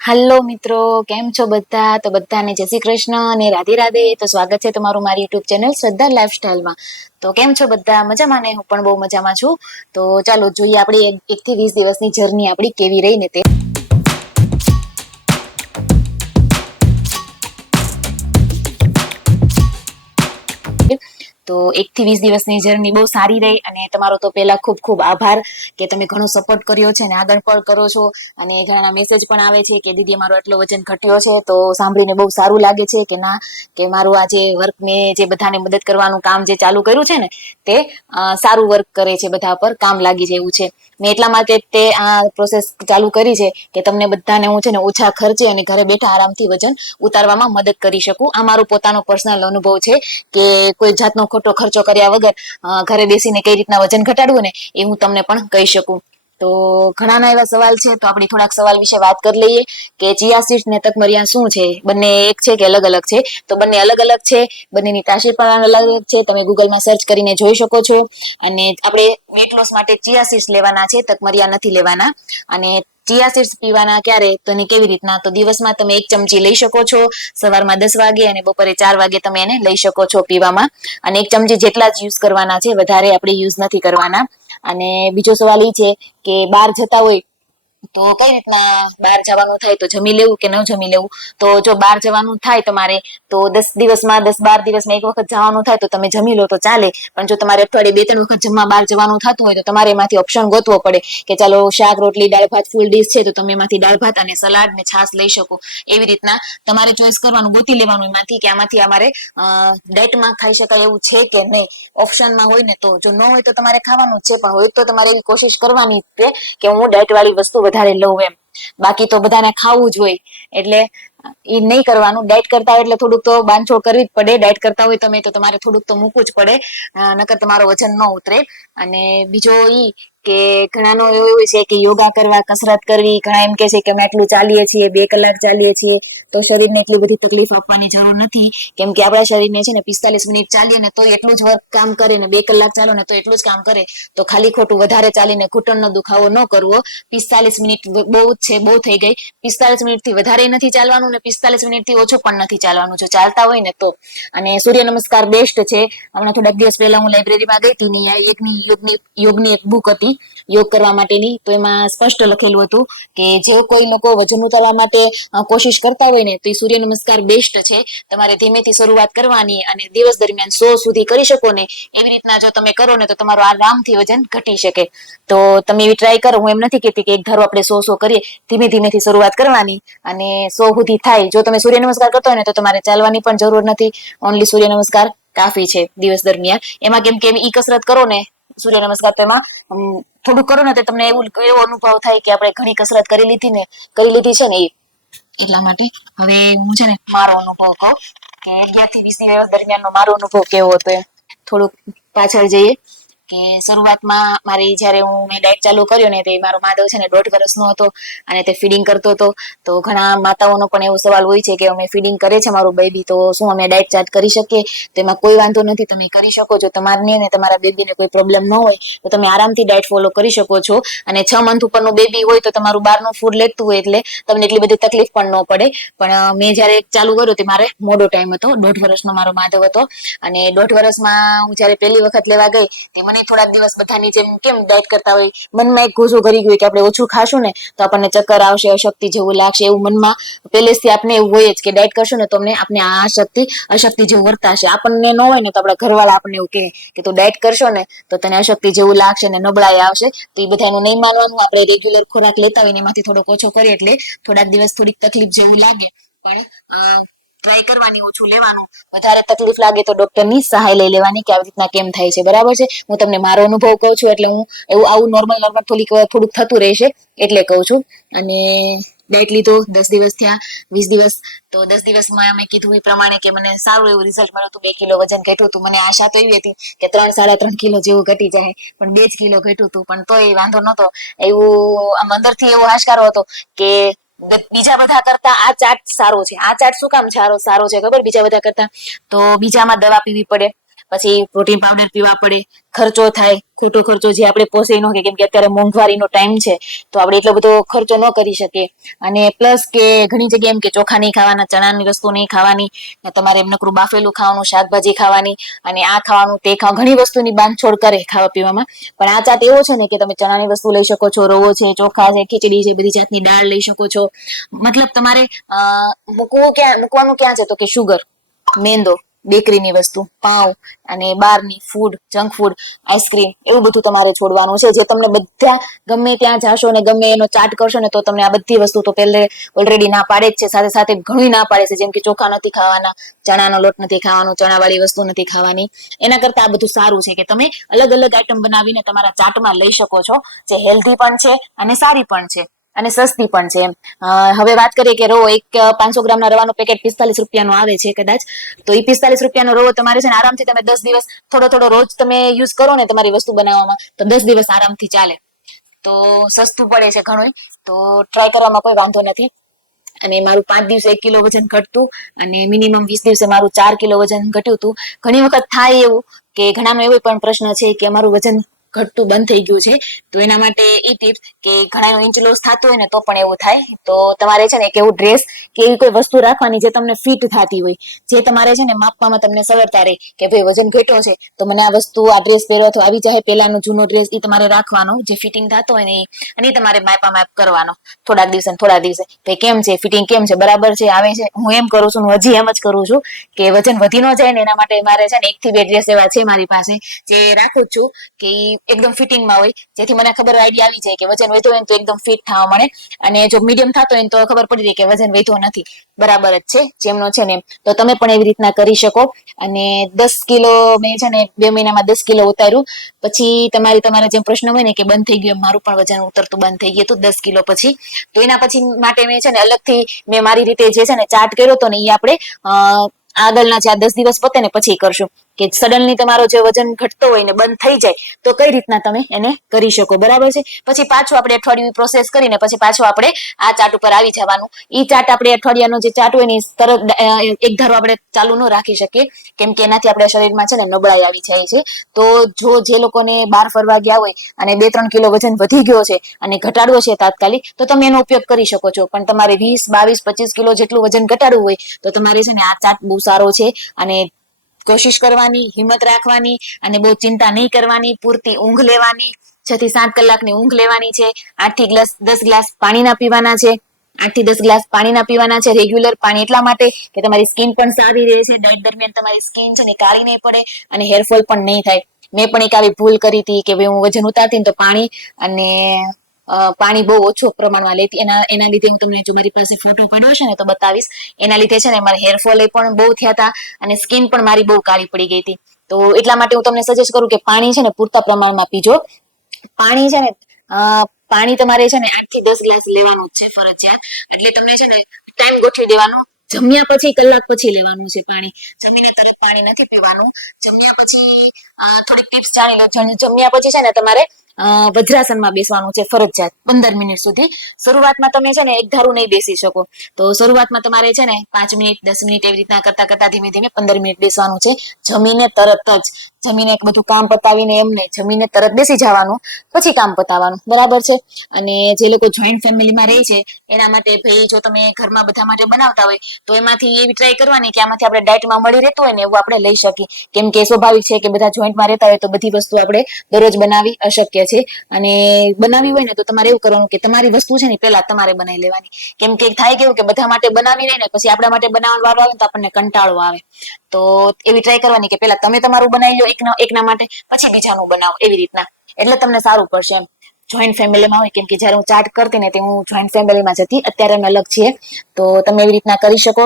હાલો મિત્રો, કેમ છો બધા? તો બધાને જય શ્રી કૃષ્ણ અને રાધે રાધે. તો સ્વાગત છે તમારું મારી યુટ્યુબ ચેનલ શ્રદ્ધા લાઈફસ્ટાઈલમાં. તો કેમ છો બધા? મજામાં ને? હું પણ બહુ મજામાં છું. તો ચાલો જોઈએ આપણી 1 થી 20 દિવસની જર્ની આપણી કેવી રહી ને તે. તો 1 થી 20 દિવસની જર્ની બહુ સારી રહી અને તમારો તો પહેલા ખૂબ ખૂબ આભાર કે તમે ઘણો સપોર્ટ કર્યો છે અને આગળ પણ કરો છો. અને ઘણા મેસેજ પણ આવે છે કે દીદી મારો આટલો વજન ઘટ્યો છે. તો સાંભળીને બહુ સારું લાગે છે કે ના, કે મારું આ જે વર્ક મેં જે બધાને મદદ કરવાનું કામ જે ચાલુ કર્યું છે ને તે સારું વર્ક કરે છે, બધા પર કામ લાગી જાય એવું છે. મેં એટલા માટે તે આ પ્રોસેસ ચાલુ કરી છે કે તમને બધાને હું છે ને ઓછા ખર્ચે અને ઘરે બેઠા આરામથી વજન ઉતારવામાં મદદ કરી શકું. આ મારો પોતાનો પર્સનલ અનુભવ છે કે કોઈ જાતનો ખોટો ખર્ચો કર્યા વગર ઘરે બેસીને કઈ રીતના વજન ઘટાડવું ને એ હું તમને પણ કહી શકું. તો ઘણાના એવા સવાલ છે, તો આપણે થોડાક સવાલ વિશે વાત કરી લઈએ કે ચિયા સીડ્સ ને તકમરિયા શું છે, બંને એક છે કે અલગ અલગ છે? તો બંને અલગ અલગ છે, બંનેની તાસીર પણ અલગ અલગ છે. તમે ગૂગલમાં સર્ચ કરીને જોઈ શકો છો. અને આપણે વેટ લોસ માટે ચિયા સીડ્સ લેવાના છે, તકમરિયા નથી લેવાના. અને ચિયા સીડ્સ પીવાના ક્યારે, તો એને કેવી રીતના, તો દિવસમાં તમે 1 ચમચી લઈ શકો છો. સવારમાં 10 વાગે અને બપોરે 4 વાગે તમે એને લઈ શકો છો પીવામાં. અને 1 ચમચી જેટલા જ યુઝ કરવાના છે, વધારે આપણે યુઝ નથી કરવાના. અને બીજો સવાલ એ છે કે બહાર જતા હોય તો કઈ રીતના બહાર જવાનું થાય, તો જમી લેવું કે ન જમી લેવું? તો જો બહાર જવાનું થાય તમારે, તો 10 દિવસમાં 10-12 દિવસમાં એક વખત જવાનું થાય તો તમે જમી લો તો ચાલે. પણ જો તમારે અઠવાડિયે 2-3 વખત જમવા બહાર જવાનું થતું હોય તો તમારે એમાંથી ઓપ્શન ગોતવો પડે કે ચાલો શાક રોટલી દાળ ભાત ફૂલ ડીશ છે, તો તમે એમાંથી દાળ ભાત અને સલાડ ને છાશ લઈ શકો. એવી રીતના તમારે ચોઈસ કરવાનું, ગોતી લેવાનું એમાંથી કે આમાંથી અમારે ડાયટમાં ખાઈ શકાય એવું છે કે નહીં. ઓપ્શનમાં હોય ને તો, જો ન હોય તો તમારે ખાવાનું જ છે, પણ હોય તો તમારે એવી કોશિશ કરવાની છે કે હું ડાયટ વાળી વસ્તુ વધારે લઉં એમ. બાકી તો બધાને ખાવું જ હોય એટલે એ નહીં કરવાનું. ડાયટ કરતા હોય એટલે થોડુંક તો બાંધછોડ કરવી જ પડે. ડાયટ કરતા હોય તમે તો તમારે થોડુંક તો મૂકવું જ પડે, નકર તમારો વજન ન ઉતરે. અને બીજો ઈ કે ઘણાનો એવું છે કે યોગા કરવા, કસરત કરવી. ઘણા એમ કે છે કે અમે આટલું ચાલીએ છીએ, 2 કલાક ચાલીએ છીએ, તો શરીરને એટલી બધી તકલીફ આપવાની જરૂર નથી. કેમ કે આપણા શરીરને છે ને 45 મિનિટ ચાલીએ ને તો એટલું જ વર્ક કામ કરે ને 2 કલાક ચાલો ને તો એટલું જ કામ કરે. તો ખાલી ખોટું વધારે ચાલીને ઘૂંટણનો દુખાવો ન કરવો. 45 મિનિટ બહુ જ છે, બહુ થઈ ગઈ. 45 મિનિટથી વધારે નથી ચાલવાનું ને 45 મિનિટથી ઓછું પણ નથી ચાલવાનું, જો ચાલતા હોય ને તો. અને સૂર્ય નમસ્કાર બેસ્ટ છે. હમણાં થોડાક દિવસ પહેલા હું લાઇબ્રેરીમાં ગઈ હતી ને યોગની એક બુક હતી યોગ કરવા માટેની. તો એમાં સ્પષ્ટ લખેલું હતું કે જે કોઈ લોકો વજન ઉતારવા માટે કોશિશ કરતા હોય ને તો એ સૂર્ય નમસ્કાર બેસ્ટ છે. તમારે ધીમેથી શરૂઆત કરવાની અને દિવસ દરમિયાન 100 સુધી કરી શકો ને એવી રીતના જો તમે કરો ને તો તમારું આરામથી વજન ઘટી શકે. તો તમે એવી ટ્રાય કરો. હું એમ નથી કહેતી કે એક ધારો આપણે 100 કરીએ, ધીમે ધીમેથી શરૂઆત કરવાની અને 100 સુધી થાય. જો તમે સૂર્ય નમસ્કાર કરતા હોય ને તો તમારે ચાલવાની પણ જરૂર નથી. ઓનલી સૂર્ય નમસ્કાર કાફી છે દિવસ દરમિયાન. એમાં કેમ કે ઈ કસરત કરો ને સૂર્ય નમસ્કાર, તો એમાં થોડું કરો ને તો તમને એવો અનુભવ થાય કે આપણે ઘણી કસરત કરી લીધી છે ને એ. એટલા માટે હવે હું છે ને મારો અનુભવ કહું કે 11 થી 20 દિવસ દરમિયાનનો મારો અનુભવ કેવો હતો એમ. થોડુંક પાછળ જઈએ કે શરૂઆતમાં મારી જયારે મેં ડાયટ ચાલુ કર્યો ને તે મારો માધવ છે ને 1.5 વર્ષનો હતો અને તે ફીડિંગ કરતો હતો. તો ઘણા માતાઓનો પણ એવો સવાલ હોય છે કે અમે ફીડિંગ કરે છે મારું બેબી, તો શું અમે ડાયટ ચાર્ટ કરી શકીએ? તો એમાં કોઈ વાંધો નથી, તમે કરી શકો છો. તમારને ને તમારા બેબીને કોઈ પ્રોબ્લેમ ન હોય તો તમે આરામથી ડાયટ ફોલો કરી શકો છો. અને 6 મંથ ઉપરનું બેબી હોય તો તમારું બહારનું ફૂડ લેતું હોય એટલે તમને એટલી બધી તકલીફ પણ ન પડે. પણ મેં જયારે ચાલુ કર્યું તે મારે મોડો ટાઈમ હતો. 1.5 વર્ષનો મારો માધવ હતો અને 1.5 વર્ષમાં હું જયારે પહેલી વખત લેવા ગઈ તે મને થોડાક દિવસ બધાની જેમ કેમ ડાયટ કરતા હોય મનમાં એક ગુસ્સો કરી ગયું કે આપણે ઓછું ખાશું ને તો આપણને ચક્કર આવશે, અશક્તિ જેવું લાગશે, એવું મનમાં પહેલેથી આપણે એવું હોય જ કે ડાયટ કરશું ને તો આપણે આ અશક્તિ જેવું વર્તાશે. આપણને ન હોય ને તો આપણા ઘરવાળા આપણને એવું કે તું ડાયટ કરશો ને તો તને અશક્તિ જેવું લાગશે ને નબળાઈ આવશે. તો એ બધાનું નહીં માનવાનું. આપણે રેગ્યુલર ખોરાક લેતા હોય ને એમાંથી થોડોક ઓછો કરીએ એટલે થોડાક દિવસ થોડીક તકલીફ જેવું લાગે, પણ ટ્રાય કરવાની ઓછું લેવાનું. વધારે તકલીફ લાગે તો ડોક્ટરની સહાય લઈ લેવાની કે આવી રીતના કેમ થાય છે. બરાબર છે? હું તમને મારો અનુભવ કહું છું એટલે હું આવું નોર્મલ થોડુંક થતું રહેશે એટલે કહું છું. અને ડાયટ લીધો, 10 દિવસ થયા, 20 દિવસ. તો 10 દિવસમાં અમે કીધું એ પ્રમાણે કે મને સારું એવું રિઝલ્ટ મળ્યું હતું. 2 કિલો વજન ઘટ્યું હતું. મને આશા તો એવી હતી કે 3-3.5 કિલો જેવું ઘટી જાય, પણ 2 જ કિલો ઘટ્યું હતું. પણ તોય વાંધો નતો. એવું આમ અંદરથી એવો આશકારો હતો કે બીજા બધા કરતા આ ચાર્ટ સારો છે. આ ચાર્ટ શું કામ સારો છે ખબર? બીજા બધા કરતા તો બીજામાં દવા પીવી પડે, પછી પ્રોટીન પાવડર પીવા પડે, ખર્ચો થાય, ખોટો ખર્ચો જે આપણે પોસાઈ ન કે, કેમ કે અત્યારે મોંઘવારીનો ટાઈમ છે તો આપણે એટલો બધો ખર્ચો ન કરી શકીએ. અને પ્લસ કે ઘણી જગ્યાએ એમ કે ચોખા નહીં ખાવાના, ચણાની વસ્તુ નહીં ખાવાની, તમારે એમ નકરું બાફેલું ખાવાનું, શાકભાજી ખાવાની, અને આ ખાવાનું તે ખાવાનું, ઘણી વસ્તુની બાંધછોડ કરે ખાવા પીવામાં. પણ આ ચાટ એવો છે ને કે તમે ચણાની વસ્તુ લઈ શકો છો, રવો છે, ચોખા છે, ખીચડી છે, બધી જાતની દાળ લઈ શકો છો. મતલબ તમારે મૂકવાનું ક્યાં છે તો કે શુગર, મેંદો, બેકરીની વસ્તુ, પાઉં અને બહારની ફૂડ, જંક ફૂડ, આઈસ્ક્રીમ, એવું બધું તમારે છોડવાનું છે. જે તમને બધા ગમે ત્યાં જાશો ને ગમે એનો ચાટ કરશો ને તો તમને આ બધી વસ્તુ તો પહેલે ઓલરેડી ના પાડે જ છે, સાથે સાથે ઘણી ના પાડે છે, જેમ કે ચોખા નથી ખાવાના, ચણાનો લોટ નથી ખાવાનો, ચણાવાળી વસ્તુ નથી ખાવાની. એના કરતા આ બધું સારું છે કે તમે અલગ અલગ આઈટમ બનાવીને તમારા ચાટમાં લઈ શકો છો, જે હેલ્ધી પણ છે અને સારી પણ છે અને સસ્તી પણ છે. એમ હવે વાત કરીએ કે રવો, એક 500 ગ્રામના રવાનો પેકેટ 45 રૂપિયાનો આવે છે કદાચ, તો એ 45 રૂપિયાનો રવો તમારે છે ને આરામથી તમે 10 દિવસ થોડો થોડો રોજ તમે યુઝ કરો ને તમારી વસ્તુ બનાવવામાં, તો 10 દિવસ આરામથી ચાલે. તો સસ્તું પડે છે ઘણું, તો ટ્રાય કરવામાં કોઈ વાંધો નથી. અને મારું 5 દિવસે 1 કિલો વજન ઘટતું અને મિનિમમ 20 દિવસે મારું 4 કિલો વજન ઘટ્યું હતું. ઘણી વખત થાય એવું કે ઘણાનો એવો પણ પ્રશ્ન છે કે અમારું વજન ઘટતું બંધ થઈ ગયું છે, તો એના માટે એ ટિપ્સ કે ઘણાનો ઇંચ લોસ થતો હોય ને તો પણ એવું થાય, તો તમારે છે ને એક એવું ડ્રેસ કે એવી કોઈ વસ્તુ રાખવાની જે તમને ફિટ થતી હોય, જે તમારે છે ને માપવામાં તમને સરળતા રહે કે ભાઈ વજન ઘટ્યો છે તો મને આ વસ્તુ, આ ડ્રેસ પહેરવા તો આવી જાય, પેલાનો જૂનો ડ્રેસ, એ તમારે રાખવાનો જે ફિટિંગ થતો હોય ને અને તમારે માપ કરવાનો થોડાક દિવસે કે કેમ છે ફિટિંગ, કેમ છે, બરાબર છે, આવે છે. હું એમ કરું છું, હું હજી એમ જ કરું છું કે વજન વધી ન જાય ને એના માટે મારે છે ને 1 થી 2 ડ્રેસ એવા છે મારી પાસે જે રાખું છું કે એકદમ ફિટિંગમાં હોય, જેથી મને ખબર આઈડિયા આવી જાય કે વજન વધ્યો હોય તો એકદમ ફિટ થવા મળે, અને જો મીડિયમ થતો હોય તો ખબર પડી જાય કે વજન વધ્યો નથી, બરાબર જ છે જેમનો છે ને એમ. તો તમે પણ એવી રીતના કરી શકો. અને 10 કિલો મેં છે ને 2 મહિનામાં 10 કિલો ઉતાર્યું. પછી તમારા જેમ પ્રશ્ન હોય ને કે બંધ થઈ ગયું, મારું પણ વજન ઉતરતું બંધ થઈ ગયું હતું 10 કિલો પછી. તો એના પછી માટે મેં છે ને અલગથી મેં મારી રીતે જે છે ને ચાર્ટ કર્યો હતો ને એ આપણે આગળના જે 10 દિવસ પતે ને પછી કરશું કે સડનલી તમારો જે વજન ઘટતો હોય ને બંધ થઈ જાય તો કઈ રીતના તમે એને કરી શકો, બરાબર છે. પછી પાછું આપણે અઠવાડિયું પ્રોસેસ કરીને પછી પાછું આપણે આ ચાર્ટ ઉપર આવી જવાનું. ઈ ચાર્ટ આપણે અઠવાડિયાનો જે ચાર્ટ હોય ને તરત એક ધારો આપણે ચાલુ ન રાખી શકીએ, કેમ કે એનાથી આપણા શરીરમાં છે ને નબળાઈ આવી જાય છે. તો જો જે લોકોને બહાર ફરવા ગયા હોય અને 2-3 કિલો વજન વધી ગયો છે અને ઘટાડવો છે તાત્કાલિક, તો તમે એનો ઉપયોગ કરી શકો છો. પણ તમારે 20, 22, 25 કિલો જેટલું વજન ઘટાડવું હોય તો તમારે છે ને આ ચાર્ટ બહુ સારો છે. અને કોશિશ કરવાની, હિંમત રાખવાની અને બહુ ચિંતા નહીં કરવાની, પૂરતી ઊંઘ લેવાની, 6 થી 7 કલાકની ઊંઘ લેવાની છે, 8 થી 10 ગ્લાસ પાણીના પીવાના છે, 8 થી 10 ગ્લાસ પાણીના પીવાના છે, રેગ્યુલર પાણી, એટલા માટે કે તમારી સ્કિન પણ સારી રહે છે. ડાયટ દરમિયાન તમારી સ્કિન છે ને કાળી નહીં પડે અને હેરફોલ પણ નહીં થાય. મેં પણ એક આવી ભૂલ કરી હતી કે હું વજન ઉતારતી ને તો પાણી બહુ ઓછું પ્રમાણમાં લેતી, એના લીધે હું તમને જો મારી પાસે ફોટો પડ્યો છે ને તો બતાવીશ. એના લીધે છે ને મારા હેરફોલ પણ બહુ થયા હતા અને સ્કિન પણ મારી બહુ કાળી પડી ગઈ હતી. તો એટલા માટે હું તમને સજેસ્ટ કરું કે પાણી છે ને પૂરતા પ્રમાણમાં પીજો. પાણી છે ને પાણી તમારે છે ને 8 થી 10 ગ્લાસ લેવાનું જ છે ફરજિયાત. એટલે તમને છે ને ટાઈમ ગોઠવી દેવાનો, જમ્યા પછી કલાક પછી લેવાનું છે પાણી, જમીને તરત પાણી નથી પીવાનું. જમ્યા પછી થોડીક ટિપ્સ જાણી લો. જમ્યા પછી છે ને તમારે વજ્રાસનમાં બેસવાનું છે ફરજિયાત 15 મિનિટ સુધી. શરૂઆતમાં તમે છે ને એક ધારું નહીં બેસી શકો, તો શરૂઆતમાં તમારે છે ને 5 મિનિટ, 10 મિનિટ એવી રીતના કરતા કરતા ધીમે ધીમે 15 મિનિટ બેસવાનું છે. જમીને તરત જ, જમીને બધું કામ પતાવીને એમને જમીને તરત બેસી જવાનું, પછી કામ પતાવવાનું, બરાબર છે. અને જે લોકો જોઈન્ટ ફેમિલીમાં રહે છે એના માટે ભાઈ જો તમે ઘરમાં બધા માટે બનાવતા હોય તો એમાંથી એવી ટ્રાય કરવાની કે આમાંથી આપણે ડાયટમાં મળી રહેતું હોય ને એવું આપણે લઈ શકીએ. કેમ કે સ્વાભાવિક છે કે બધા જોઈન્ટમાં રહેતા હોય તો બધી વસ્તુ આપણે દરરોજ બનાવી અશક્ય છે. અને બનાવી હોય ને તો તમારે એવું કરવાનું કે તમારી વસ્તુ છે ને પેલા તમારે બનાવી લેવાની. કેમ કે થાય કેવું કે બધા માટે બનાવી લઈને પછી આપણા માટે બનાવવાનો વારો આવે તો આપણને કંટાળો આવે. તો એવી ટ્રાય કરવાની કે પેલા તમે તમારું બનાવી લો એકના માટે, પછી બીજાનું બનાવો, એવી રીતના. એટલે તમને સારું પડશે એમ. જોઈન્ટ ફેમિલીમાં હોય, કેમ કે જયારે હું ચાર્ટ કરતી ને તે હું જોઈન્ટ ફેમિલીમાં જ હતી, અત્યારે અમે અલગ છીએ. તો તમે એવી રીતના કરી શકો,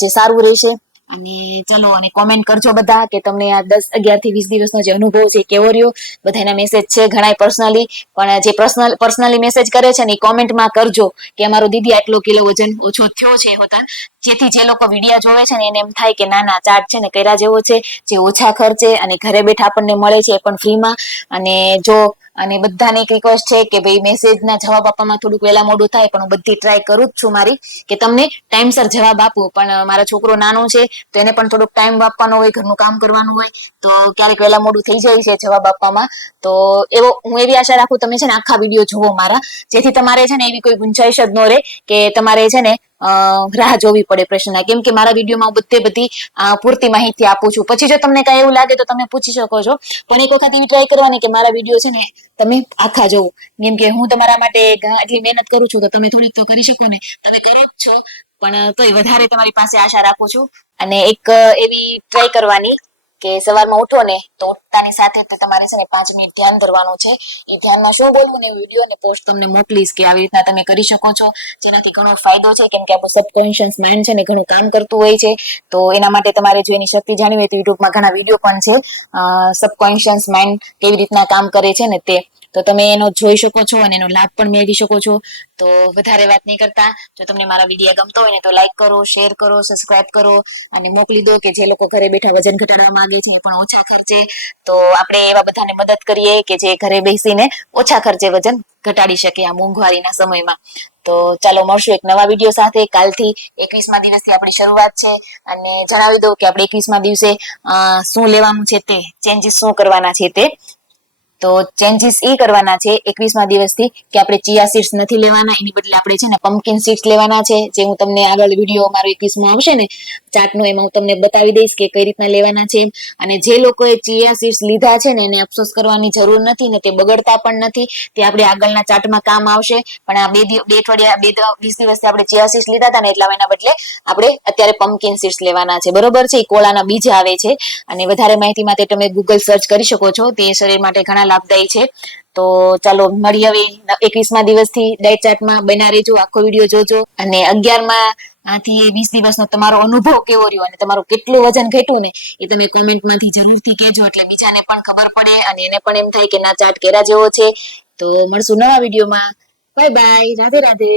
જે સારું રહેશે. અને ચલો, અને કોમેન્ટ કરજો બધા કે તમને આ 11 થી 20 દિવસનો જે અનુભવ છે કેવો રહ્યો. બધાના મેસેજ છે ઘણા પર્સનલી, પણ જે પર્સનલી મેસેજ કરે છે ને એ કોમેન્ટમાં કરજો કે અમારો દીદી આટલો કિલો વજન ઓછો થયો છે હોતા, જેથી જે લોકો વિડીયો જોવે છે ને એને એમ થાય કે ના ચાર્ટ છે ને કર્યા જેવો છે, જે ઓછા ખર્ચે અને ઘરે બેઠા આપણને મળે છે એ પણ ફ્રીમાં. અને જો અને બધાને એક રિક્વેસ્ટ છે કે ભાઈ મેસેજના જવાબ આપવામાં થોડુંક વહેલા મોડું થાય, પણ હું બધી ટ્રાય કરું જ છું મારી કે તમને ટાઈમસર જવાબ આપું. પણ મારો છોકરો નાનો છે તો એને પણ થોડોક ટાઈમ આપવાનો હોય, ઘરનું કામ કરવાનું હોય, તો ક્યારેક વહેલા મોડું થઈ જાય છે જવાબ આપવામાં. તો હું એવી આશા રાખું તમે છે ને આખા વિડીયો જુઓ મારા, જેથી તમારે છે ને એવી કોઈ ગુંજાઈશ જ ન રહે કે તમારે છે ને રાહ જોવી પડે પ્રશ્નના. કેમ કે મારા વિડીયોમાં બધી પૂરતી માહિતી આપું છું. પછી જો તમને કઈ એવું લાગે તો તમે પૂછી શકો છો, પણ એક વખત એવી ટ્રાય કરવાની કે મારા વિડીયો છે ને તમે આખા જોવો. કેમ કે હું તમારા માટે આટલી મહેનત કરું છું તો તમે થોડીક તો કરી શકો ને, તમે કરો જ છો, પણ તોય વધારે તમારી પાસે આશા રાખું છું. અને એક એવી ટ્રાય કરવાની કે સવારમાં ઉઠો ને તો ઉઠતાની સાથે તમારે છે ને 5 મિનિટ ધ્યાન ધરવાનું છે. એ ધ્યાનમાં શું બોલવું ને વિડીયો ને પોસ્ટ તમને મોકલીશ કે આવી રીતના તમે કરી શકો છો, જેનાથી ઘણો ફાયદો છે. કેમ કે આપણું સબકોન્શિયસ માઇન્ડ છે ને ઘણું કામ કરતું હોય છે. તો એના માટે તમારે જો એની શક્તિ જાણવી હોય તો યુટ્યુબમાં ઘણા વિડીયો પણ છે, સબકોન્શિયસ માઇન્ડ કેવી રીતના કામ કરે છે ને તે, તો તમે એનો જોઈ શકો છો અને એનો લાભ પણ મેળવી શકો છો. તો વધારે વાત નહીં કરતા, જો તમને મારા વિડીયો ગમતો હોય ને તો લાઈક કરો, શેર કરો, સબસ્ક્રાઇબ કરો અને મોકલી દો કે જે લોકો ઘરે બેઠા વજન ઘટાડવા માંગે છે પણ ઓછા ખર્ચે. તો આપણે એવા બધાને મદદ કરીએ કે જે ઘરે બેસીને ઓછા ખર્ચે વજન ઘટાડી શકે આ મોંઘવારીના સમયમાં. તો ચાલો મળશું એક નવા વિડીયો સાથે. કાલથી 21મા દિવસથી આપણી શરૂઆત છે અને જણાવી દઉં કે આપણે 21મા દિવસે શું લેવાનું છે, તે ચેન્જીસ શું કરવાના છે તે. તો ચેન્જીસ એ કરવાના છે 21મા દિવસથી કે આપણે ચિયા સીડ્સ નથી લેવાના, એની બદલે આપણે છે ને પમ્પકિન સીડ્સ લેવાના છે. જે હું તમને આગળ વિડીયો મારો 21મો આવશે ને ચાર્ટનો, એમાં હું તમને બતાવી દઈશ કે કઈ રીતના લેવાના છે. અને જે લોકોએ ચિયા સીડ્સ લીધા છે ને એને અફસોસ કરવાની જરૂર નથી ને, તે બગડતા પણ નથી, તે આપણે આગળના ચાર્ટમાં કામ આવશે. પણ આ 20 દિવસથી આપણે ચિયા સીડ્સ લીધા હતા ને એટલા એના બદલે આપણે અત્યારે પમ્પકિન સીડ્સ લેવાના છે, બરોબર છે. એ કોળાના બીજ આવે છે અને વધારે માહિતી માટે તમે ગૂગલ સર્ચ કરી શકો છો, તે શરીર માટે ઘણા લાભદાયી છે. તો ચાલો મળીએ હવે 21મા દિવસથી ડાયટ ચાર્ટમાં. બના રહેજો, આખો વિડીયો જોજો. અને 11મા થી 20 દિવસનો તમારો અનુભવ કેવો રહ્યો અને તમારું કેટલું વજન ઘટ્યું ને એ તમે કોમેન્ટમાંથી જરૂરથી કહેજો, એટલે બીજાને પણ ખબર પડે અને એને પણ એમ થાય કે ના ચાર્ટ કેરા જેવો છે. તો મળશું નવા વિડીયોમાં. Bye bye, Radhe Radhe.